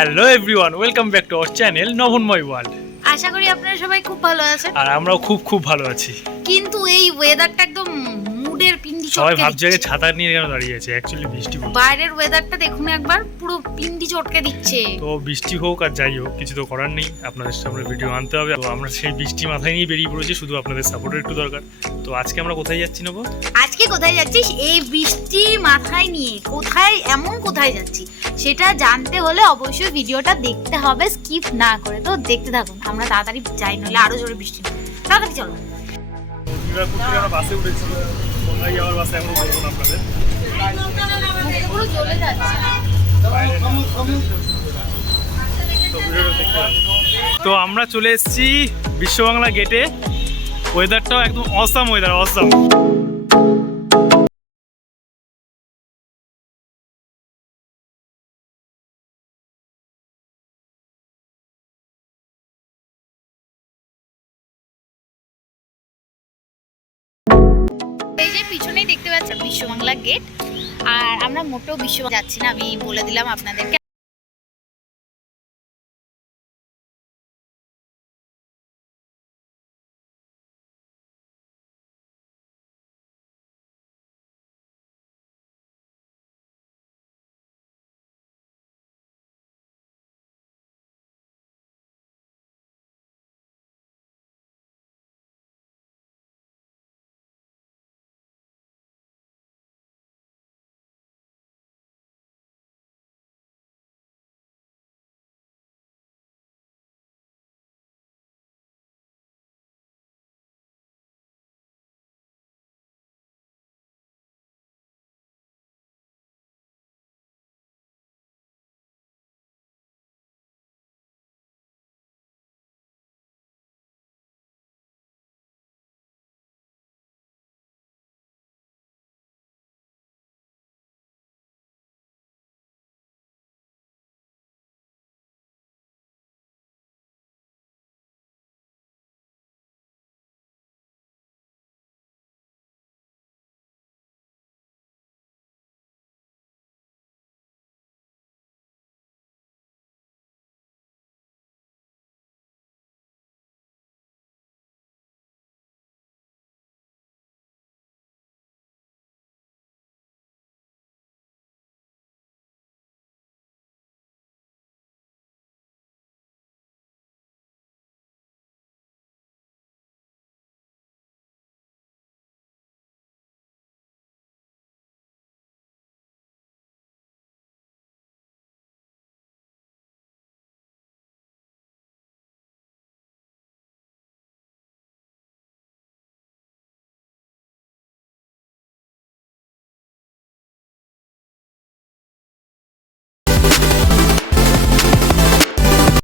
Hello everyone, welcome back to our channel Navanmoy world. আশা করি আপনারা সবাই খুব ভালো আছেন। আর আমরাও খুব ভালো আছি। কিন্তু এই ওয়েদারটা একদম মুডের পিন্ডি সবাই চটকে ভাবছে যে দিচ্ছে। ছাতা নিয়ে কেন দাঁড়িয়ে আছে, অ্যাকচুয়ালি বৃষ্টি পড়ছে। বাইরের ওয়েদারটা দেখুন একবার, পুরো পিন্ডি চটকে দিচ্ছে। তো বৃষ্টি হোক আর যাই হোক, কিছু তো করার নেই, আপনাদের সামনে ভিডিও আনতে হবে। তো আমরা সেই বৃষ্টি মাথায় নিয়ে বেরিয়ে পড়েছি, শুধু আপনাদের সাপোর্টের একটু দরকার। তো আজকে আমরা কোথায় যাচ্ছি নেবো? আজকে কোথায় যাচ্ছিস? এই বৃষ্টি মাথায় নিয়ে কোথায় যাচ্ছি সেটা জানতে হলে অবশ্যই ভিডিওটা দেখতে হবে, স্কিপ না করে। তো দেখতে থাকুন, আমরা তাড়াতাড়ি যাই, নইলে আরো জোরে বৃষ্টি হবে। তাড়াতাড়ি চলো। আমরা বাসে উঠেছি, কোথায় যাওয়ার বাসে এখনো বলবো না আপনাদের। পুরো জ্বলে যাচ্ছে। তো আমরা চলে এসেছি বিশ্ববাংলা গেটে। ওয়েদারটাও একদম অসাম ওয়েদার, অসাম। এই যে পিছনেই দেখতে পাচ্ছেন বিশ্ববাংলা গেট। আর আমরা মোটেও বিশ্ব যাচ্ছি না, আমি বলে দিলাম আপনাদেরকে।